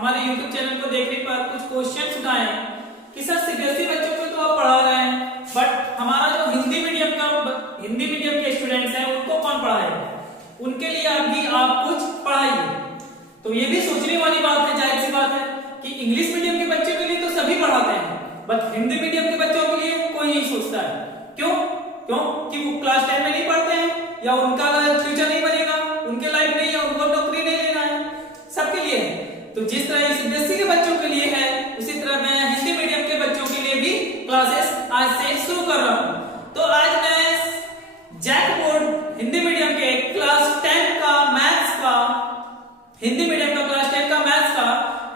हमारे YouTube channel को देखने पर कुछ क्वेश्चन उठाए कि सर सीबीएसई बच्चों को तो आप पढ़ा रहे हैं, बट हमारा जो हिंदी मीडियम के स्टूडेंट्स हैं उनको कौन पढ़ाएगा, उनके लिए अभी आप कुछ पढ़ाइए। तो ये भी सोचने वाली बात है, जाहिर सी बात है कि इंग्लिश मीडियम के बच्चों के लिए तो सभी पढ़ाते हैं, बट हिंदी मीडियम के बच्चों के लिए कोई नहीं सोचता है। क्यों? कि वो क्लास 10 में नहीं पढ़ते हैं या उनका फ्यूचर नहीं बनेगा, उनके लाइफ नहीं है, उनको नौकरी नहीं लेना है, सबके लिए है। तो जिस तरह सीबीएसई के बच्चों के लिए है, उसी तरह मैं हिंदी मीडियम के बच्चों के लिए भी क्लासेस आज से शुरू कर रहा हूं। तो आज मैं जैक बोर्ड हिंदी मीडियम के क्लास 10 का मैथ्स का, हिंदी मीडियम का क्लास 10 का मैथ्स का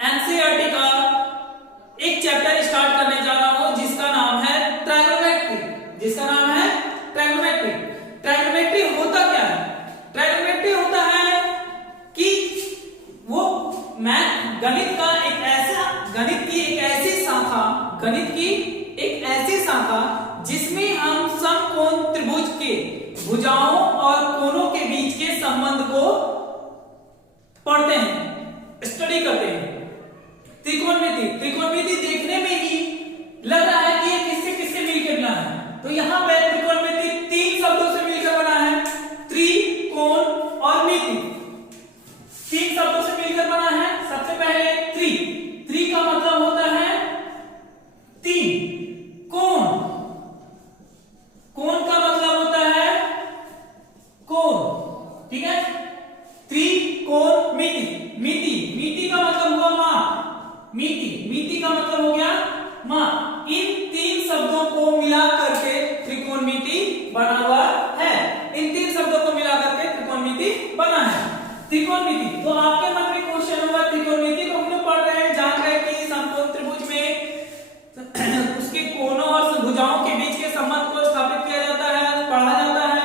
एनसीईआरटी का एक चैप्टर स्टार्ट करने जा रहा हूं जिसका नाम है ट्राइगोनोमेट्री। ट्राइगोनोमेट्री होता क्या है? ट्राइगोनोमेट्री होता है कि वो गणित की एक ऐसी शाखा जिसमें हम समकोण त्रिभुज के भुजाओं और कोणों के बीच के संबंध को पढ़ते हैं, स्टडी करते हैं। त्रिकोणमिति देखने में ही लग रहा है कि ये किससे मिलकर बना है, तो यहाँ पे त्रिकोणमिति 3 शब्दों से मिलकर बना है, त्रिकोण और मिति 3 शब्दों से मिलकर बना है। सबसे पहले त्रि का मतलब होता है 3, कोण का मतलब होता है कोण, ठीक है। त्रिकोण मिति का मतलब हुआ माप, मिति का मतलब हो गया माप। इन 3 शब्दों को मिला करके त्रिकोणमिति बना हुआ है, इन 3 शब्दों को मिला करके त्रिकोणमिति बना है। त्रिकोणमिति, तो आपके मन में क्वेश्चन होगा त्रिकोणमिति तो हम लोग पढ़ रहे हैं, जान रहे हैं कि समकोण त्रिभुज में उसके कोणों और भुजाओं के बीच के संबंध को स्थापित किया जाता है, पढ़ा जाता है।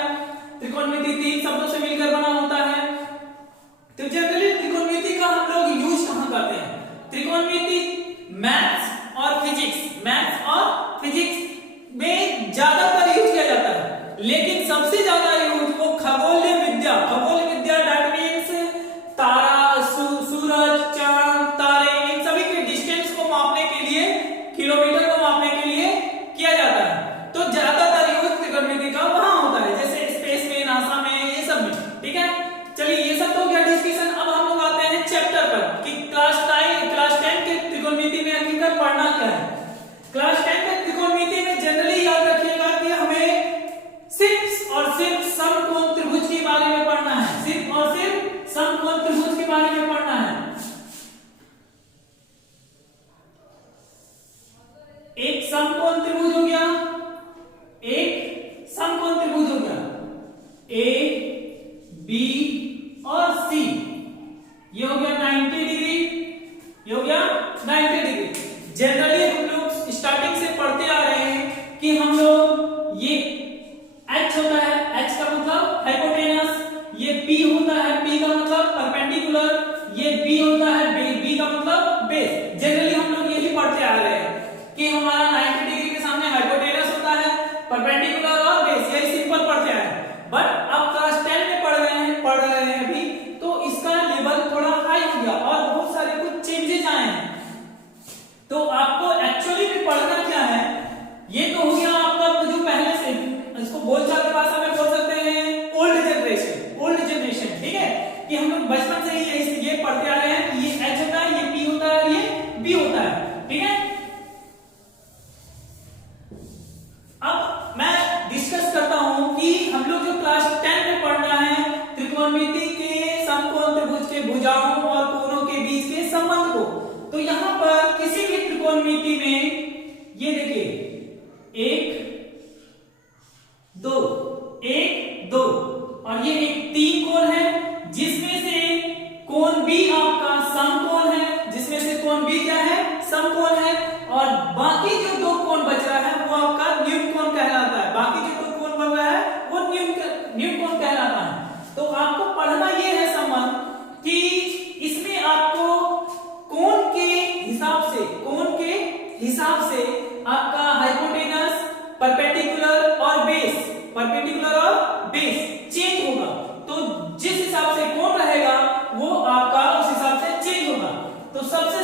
त्रिकोणमिति 3 शब्दों से मिलकर बना होता है। तो जनरली त्रिकोणमिति का हम लोग यूज कहां करते हैं? त्रिकोणमिति मैथ्स और फिजिक्स में ज्यादातर यूज किया जाता है, लेकिन सबसे ज्यादा यूज वो खगोल विद्या दैट मींस तारा, सूरज, चांद, तारे, इन सभी के डिस्टेंस को मापने के लिए, किलोमीटर को मापने के लिए किया जाता है। तो ज्यादातर यूज त्रिकोणमिति का वहां होता है, जैसे स्पेस में, नासा में, ये सब में, ठीक है। चलिए ये सब तो हो गया डिस्कशन। अब हम लोग आते हैं चैप्टर पर कि क्लास 10 के त्रिकोणमिति में आखिरकार पढ़ना क्या है। क्लास 10 के त्रिकोणमिति में जनरली याद रखिएगा कि हमें सिर्फ और सिर्फ समकोण त्रिभुज के बारे में पढ़ना है, सिर्फ और सिर्फ समकोण त्रिभुज के बारे में पढ़ना है। एक समकोण त्रिभुज हो गया, ए, बी और सी, ये हो गया 90 डिग्री। जनरली हम लोग स्टार्टिंग से पढ़ते आ रहे हैं कि हम लोग ये H होता है, H का मतलब हाइपोटेनस, ये P होता है, P का मतलब परपेंडिकुलर, ये B होता है, B का मतलब बेस। जनरली हम लोग यही पढ़ते आ रहे हैं कि हमारा 90 डिग्री के सामने हाइपोटेनस होता है, परपेंडिकुलर और बेस, यही सिंपल पढ़ते आए हैं। बट अब क्लास 10 में पढ़ रहे हैं अभी, तो इसका लेवल थोड़ा हाई हो गया और बहुत सारे कुछ चेंजेस आए हैं। तो आपको एक्चुअली में पढ़ना क्या है, ये तो हो गया आपका जो पहले से, इसको बोलचाल की भाषा में बोल सकते हैं ओल्ड जनरेशन, ठीक है, कि हम लोग बचपन से ही ये पढ़ते आ रहे हैं कि ये H होता है, ये P होता है, ये B होता है, ठीक है। अब मैं डिस्कस करता हूं कि हम लोग जो क्लास 10 में पढ़ना है त्रिकोणमिति के समकोण त्रिभुज के भुजाओं और कोणों के बीच के संबंध को, तो यहां पर किसी भी त्रिकोणमिति में ये देखिए 1 2 और ये एक 3 कोण है, जिसमें से कोण B आपका समकोण है, जिसमें से कोण B क्या है? समकोण है, और बाकी जो 2 कोण बच रहा है वो आपका न्यून कोण कहलाता है। बाकी जो 2 कोण बच रहा है वो न्यून कोण कहलाता है। तो आपको पढ़ना ये है संबंध कि इसमें आपको कोण के हिसाब से आपका हाइपोटेनस, परपेंडिकुलर और बेस चेंज होगा। तो जिस हिसाब से कोण रहेगा वो आपका उस हिसाब से चेंज होगा। तो सबसे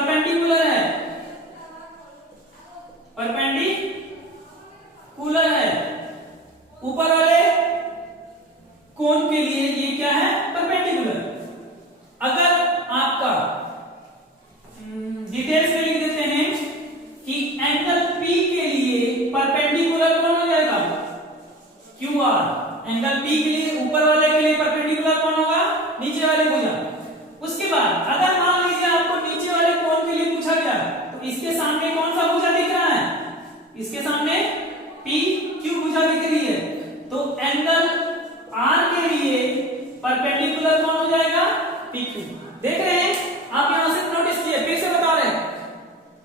परपेंडिकुलर है, परपेंडिकुलर है, ऊपर वाले कोण के लिए ये क्या है, परपेंडिकुलर। अगर आपका डिटेल्स में लिख देते हैं कि एंगल P के लिए परपेंडिकुलर कौन हो जाएगा, QR। एंगल P के लिए ऊपर वाले के लिए परपेंडिकुलर कौन होगा, नीचे वाले भुजा। उसके बाद अगर मान लीजिए आपको नीचे वाले कोण के लिए पूछा गया तो इसके सामने कौन सा भुजा दिख रहा है, इसके सामने PQ भुजा दिख रही है, तो एंगल R के लिए परपेंडिकुलर कौन हो जाएगा, PQ। देख रहे हैं आप, यहां से नोटिस किए, फिर से बता रहे हैं,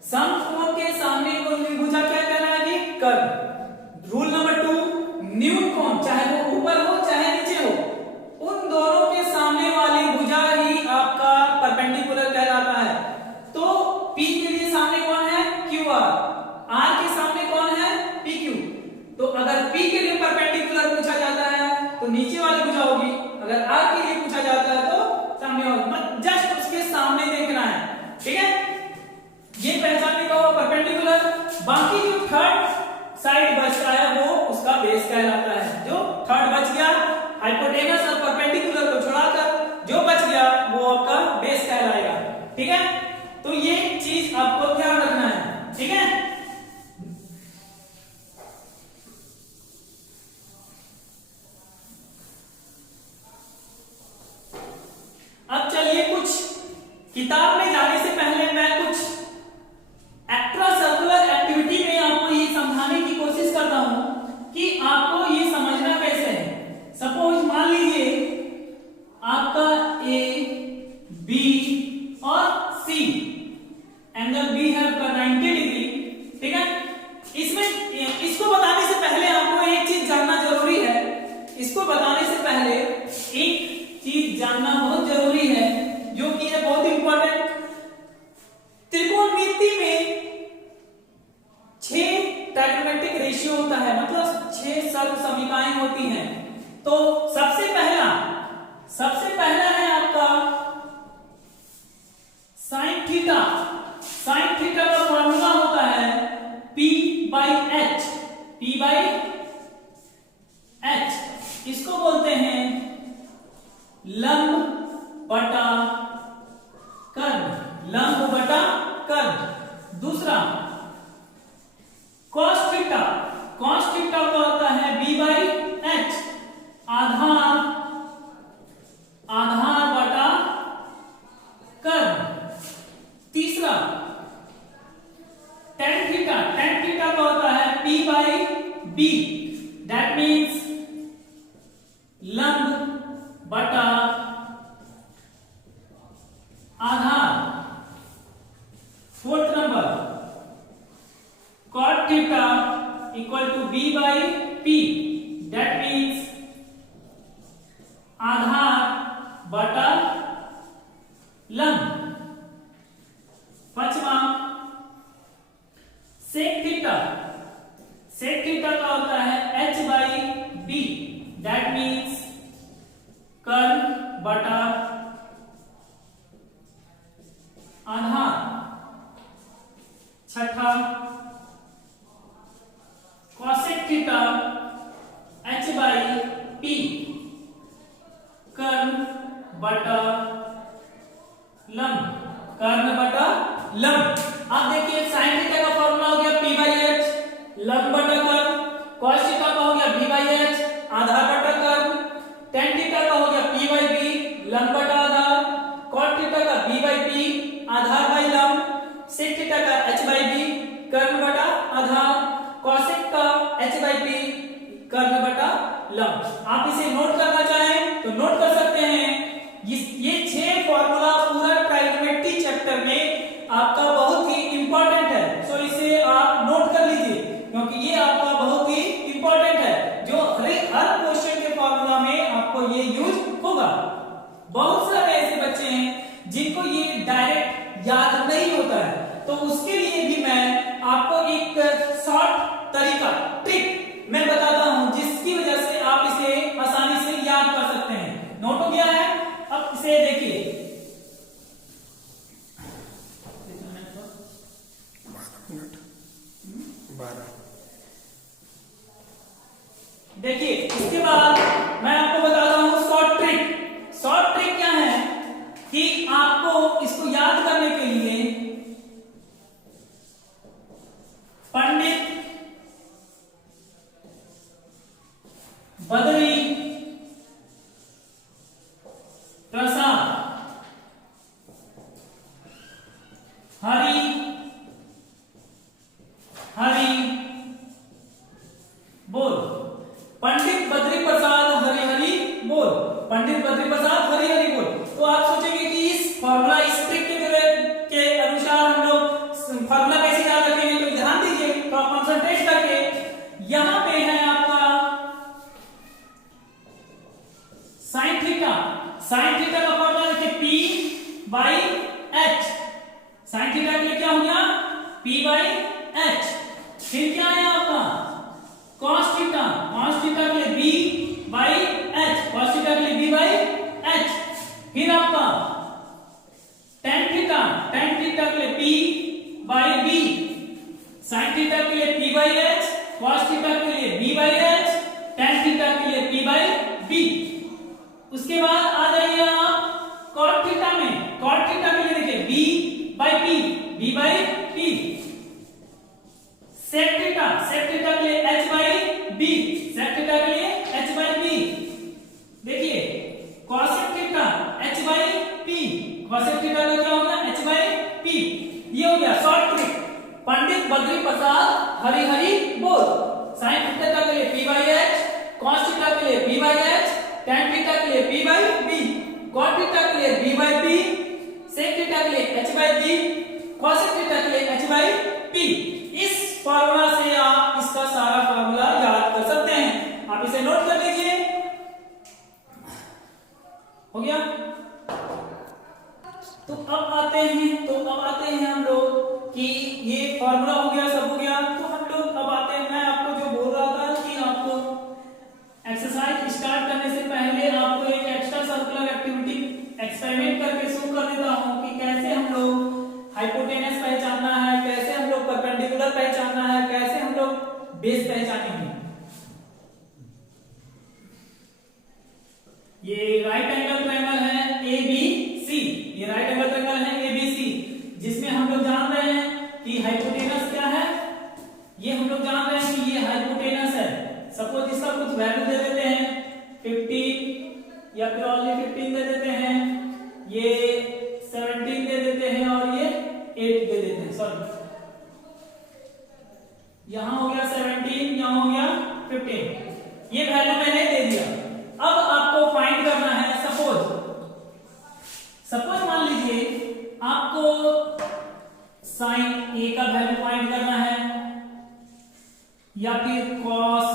समकोण के सामने कोण की भुजा क्या कहलाएगी, कर्व। रूल नंबर 2, न्यून कोण चाहे वो ऊपर हो चाहे नीचे हो, उन दोनों के सामने वाली भुजा ही आपका परपेंडिकुलर कहलाता है। तो P के लिए सामने कौन है, QR, R के सामने कौन है, PQ। तो अगर P के लिए परपेंडिकुलर पूछा जाता है तो नीचे वाली भुजा होगी, अगर R के लिए पूछा जाता है तो सामने होगी, जस्ट उसके सामने देखना है, ठीक है। ये पहचानने का हुआ परपेंडिकुलर। बाकी जो थर्ड साइड बचता है वो उसका बेस कहलाता है। जो थर्ड बच गया, हाइपोटेनस और परपेंडिकुलर को छोड़ाकर जो बच गया वो आपका बेस कहलाएगा, ठीक है। तो ये चीज आपको ध्यान रखना है, ठीक है। अब चलिए कुछ किताब में जाने से पहले मैं कुछ एक्स्ट्रा सर्कुलर एक्टिविटी में आपको ये समझाने की कोशिश करता हूं कि आपको ये समझना कैसे है। सपोज मान लीजिए आपका A, B और C, एंगल B है आपका 90 डिग्री, ठीक है। इसमें इसको बताने से पहले आपको एक चीज जानना जरूरी है, इसको बताने से पहले एक चीज जानना बहुत जरूरी है जो कि है बहुत इंपॉर्टेंट। त्रिकोणमिति में 6 ट्राइगोनोमेट्रिक रेशियो होता है, मतलब 6 सर्वसमीकाएं होती हैं। तो सबसे पहला है आपका साइन थीटा। साइन थीटा का फॉर्मूला होता है P/H। P/H इसको बोलते हैं लंब बटा कर्ण, लंब बटा कर्ण। दूसरा cos थीटा, cos थीटा का होता है B/H, आधार बटा कर्ण। तीसरा tan थीटा, tan थीटा का होता है P/B, दैट मीन्स लंब बटा आधार। Fourth number cot theta equal to B/P, that means आधार बटा लंब। पांचवा sec थीटा, sec थीटा का होता है H/B, दैट मीन्स कर्ण बटा आधार। छठा cosec थीटा H/P, कर्ण बटा लंब, कर्ण बटा लंब। अब देखिए साइन थीटा का फॉर्मूला हो गया P/H, लंब बटा कर्ण। cos थीटा का हो गया B/H, आधार बटा कर्ण। tan थीटा का हो गया P/B, लंब बटा आधार। cot थीटा का B/P, आधार बाई लंब। sec थीटा का H/B, कर्ण बटा आधार। cosec का H/P, कर्ण बटा लंब। आप इसे नोट करना चाहें तो नोट कर सकते हैं। ये 6 फॉर्मूला पूरा ट्राइगोनोमेट्री चैप्टर में आपका बहुत ही इंपॉर्टेंट है, सो इसे आप नोट कर लीजिए क्योंकि ये आपका बहुत ही इंपॉर्टेंट है, जो हर क्वेश्चन के फॉर्मूला में आपको ये यूज होगा। बहुत सारे ऐसे बच्चे हैं जिनको ये डायरेक्ट याद नहीं होता है, तो उसके लिए भी मैं आपको एक शॉर्ट तरीका, ट्रिक मैं बताता हूं जिसकी वजह से आप इसे आसानी से याद कर सकते हैं। नोट हो गया है? अब इसे देखिए, देखिए इसके बाद मैं आपको बताता हूं शॉर्ट ट्रिक। शॉर्ट ट्रिक क्या है कि आपको इसको याद करने के लिए पंडित बद्री प्रसाद हरि हरि बोल। पंडित बद्री प्रसाद हरि हरि बोल। पंडित बद्री प्रसाद हरि हरि बोल। तो आप सोचेंगे कि इस फॉर्मूला इस ट्रिक के अनुसार हम लोग फॉर्मूला कैसे याद रखेंगे, तो ध्यान दीजिए, तो आप कंसंट्रेट करके यहां पे है आपका साइन थीटा। साइन थीटा का फॉर्मूला देखिए P by H। Sine theta के लिए क्या हो गया P बाई H। फिर क्या है आपका cos थीटा। cos थीटा के लिए B by H। cos theta के लिए B बाई H। फिर आपका tan थीटा। tan थीटा के लिए P by B। sin theta के लिए P by H। cos theta के लिए B by H। tan theta के लिए P बाई B। उसके बाद आ जाइए आप cot थीटा में। cot थीटा के लिए देखिए B by P। B by P। sec theta. sec theta के लिए H by B। sec theta के लिए H बाई B। देखिए cosec theta H by P। cosec theta का क्या होगा H बाई P। ये हो गया शॉर्ट ट्रिक। पंडित बद्री प्रसाद हरि हरि बोल। sin थीटा के लिए P by H। cos theta के लिए B by H। tan theta के लिए P by B। cot theta के लिए B by B। sec theta के लिए H by B। cosec theta के लिए H बाई P। इस फॉर्मूला से आप इसका सारा फॉर्मूला याद कर सकते हैं। आप इसे नोट कर लीजिए। हो गया। तो अब आते हैं हम लोग कि ये फॉर्मूला हो गया, सब हो गया। तो हम लोग अब आते हैं, मैं आपको जो बोल रहा था कि आपको एक्सरसाइज स्टार्ट करने से पहले आपको एक एक्स्ट्रा सर्कुलर एक्टिविटी एक्सपेरिमेंट करके शो कर देता हूं कि कैसे हम लोग हाइपोटेनस पहचानना है, कैसे हम लोग परपेंडिकुलर पहचानना है, कैसे हम लोग बेस पहचानेंगे। ये राइट एंगल ट्रायंगल है ABC। ये राइट एंगल ट्रायंगल है ABC, जिसमें हम लोग जान रहे हैं कि हाइपोटेनस क्या है। ये हम लोग जान रहे हैं कि ये हाइपोटेनस है। सपोज इसका कुछ वैल्यू दे देते हैं 15 या फिर ओनली 15 दे देते हैं, ये 17 दे देते हैं और ये 8 दे देते हैं। सॉरी, यहां हो गया 17, यहां हो गया 15। ये वैल्यू मैंने दे दिया। अब आपको फाइंड करना है, सपोज मान लीजिए आपको साइन A का वैल्यू फाइंड करना है या फिर cos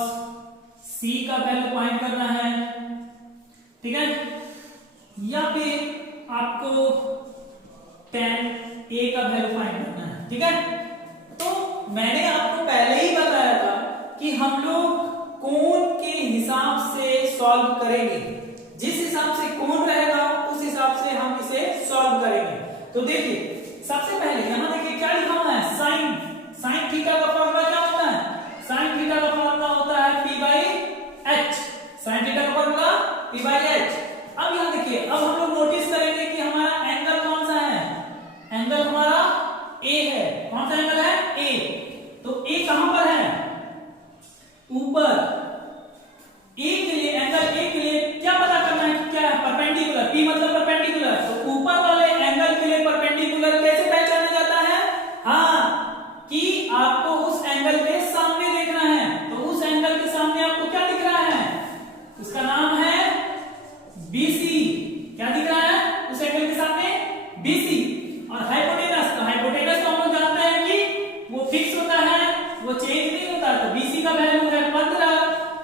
C का वैल्यू फाइंड करना है, ठीक है, या फिर आपको tan A का वैल्यू फाइंड करना है, ठीक है। तो मैंने आपको पहले ही बताया था कि हम लोग कोण के हिसाब से सॉल्व करेंगे। जिस हिसाब से कोण रहेगा उस हिसाब से हम इसे सॉल्व करेंगे। तो देखिए सबसे पहले यहां देखिए क्या लिखा हुआ है साइन थीटा का फॉर्मूला क्या होता है। साइन थीटा का फॉर्मूला होता है P by H। Sine theta का फॉर्मूला P बाई H। अब यहां देखिए, अब हम लोग नोटिस करेंगे कि हमारा एंगल कौन सा है। एंगल हमारा A है। कौन सा एंगल है A। तो A कहां पर है, ऊपर। A के लिए एंगल A के लिए क्या पता करना है, क्या है परपेंडिकुलर। P मतलब परपेंडिकुलर। तो ऊपर वाले एंगल के लिए परपेंडिकुलर कैसे पहचाना जाता है, हाँ, कि आपको उस एंगल के सामने देखना है। तो उस एंगल के सामने आपको क्या दिख रहा है, उसका नाम है BC। क्या दिख रहा है उस एंगल के सामने, BC। और हाइपोटेनस, तो हाइपोटेनस तो हम लोग जानते हैं कि वो फिक्स होता है, वो चेंज नहीं होता। तो BC का वैल्यू है 15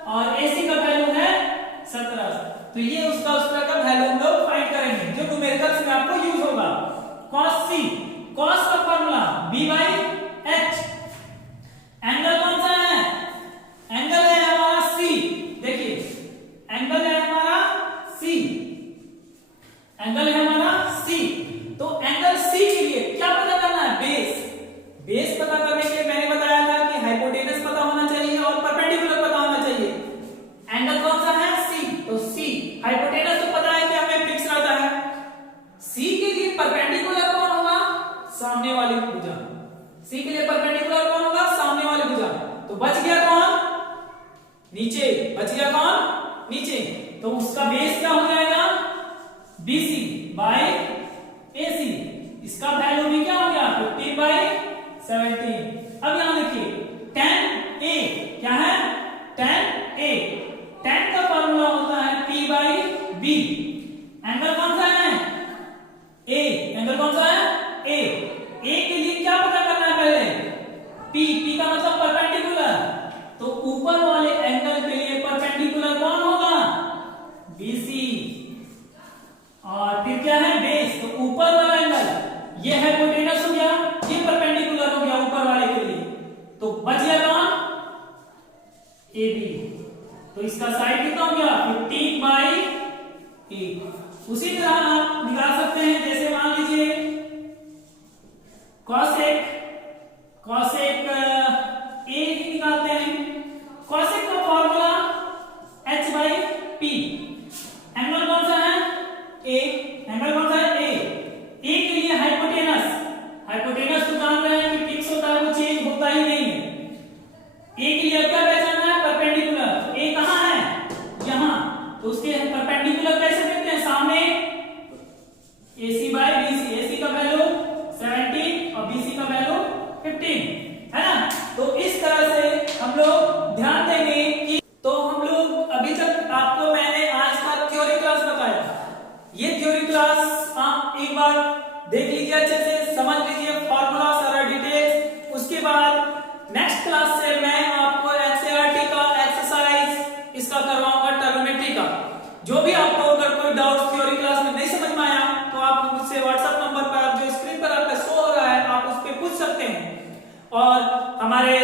और AC का वैल्यू है 17। तो ये उसका का वैल्यू हम लोग फाइंड करेंगे जो न्यूमेरिकल्स में आपको यूज होगा। cos C, cos का formula B by H। Angle कौन सा है, एंगल है हमारा C। देखिए एंगल है हमारा C, एंगल है हमारा C। तो एंगल C के लिए क्या पता करना है, बेस। बेस पता करने के लिए मैंने बताया था कि हाइपोटेनस पता होना चाहिए और परपेंडिकुलर पता होना चाहिए। सामने वाली भुजा। सी के लिए परपेंडिकुलर कौन होगा? सामने वाली भुजा। तो बच गया कौन? नीचे। बच गया कौन? नीचे। तो उसका बेस क्या हो जाएगा? BC by AC। इसका वैल्यू भी क्या हो गया? 15 बाय 17। अब यहां देखिए tan A क्या है? tan A, tan का फॉर्मूला होता है P बाई B। एंगल कौन सा है? A। एंगल कौन सा है? A। A के लिए क्या पता करना है पहले? P का मतलब परपेंडिकुलर। तो ऊपर वाले एंगल के लिए परपेंडिकुलर कौन होगा? BC। और फिर क्या है? बेस। तो ऊपर वाला एंगल ये हाइपोटेनस हो गया, ये परपेंडिकुलर हो गया ऊपर वाले के लिए। तो बच गया कौन? AB। तो इसका साइड कितना हो गया? 15 बाई 8। उसी तरह आप निकाल सकते हैं, जैसे मान लीजिए cosec A ही निकालते हैं। cosec का formula H by P। Angle कौन सा है? A। एंगल कौन सा है? A। A के लिए हाइपोटेनस तो जान रहे हैं कि फिक्स होता है, वो चेंज होता ही नहीं है। A के लिए क्या पहचानना है? परपेंडिकुलर। A कहां है? यहां। तो उसके परपेंडिकुलर कैसे देखते हैं? सामने AC बाय BC। AC का वैल्यू 17 और BC का वैल्यू 15 है ना। तो इस तरह से हम लोग ध्यान देंगे कि तो हम लोग अभी तक आपको मैंने आज का थ्योरी क्लास बताया। ये थ्योरी क्लास आप एक बार देख लीजिए, अच्छे से समझ लीजिए फॉर्मूला सारा डिटेल्स। उसके बाद नेक्स्ट क्लास से मैं आपको NCERT का एक्सरसाइज इसका करवाऊंगा, ट्रिग्नोमेट्री का। जो भी आपको अगर कोई डाउट थ्योरी क्लास में नहीं समझ में आया तो आप मुझसे व्हाट्सएप नंबर पर, जो स्क्रीन पर आपका शो हो रहा है, आप उस पर पूछ सकते हैं। और हमारे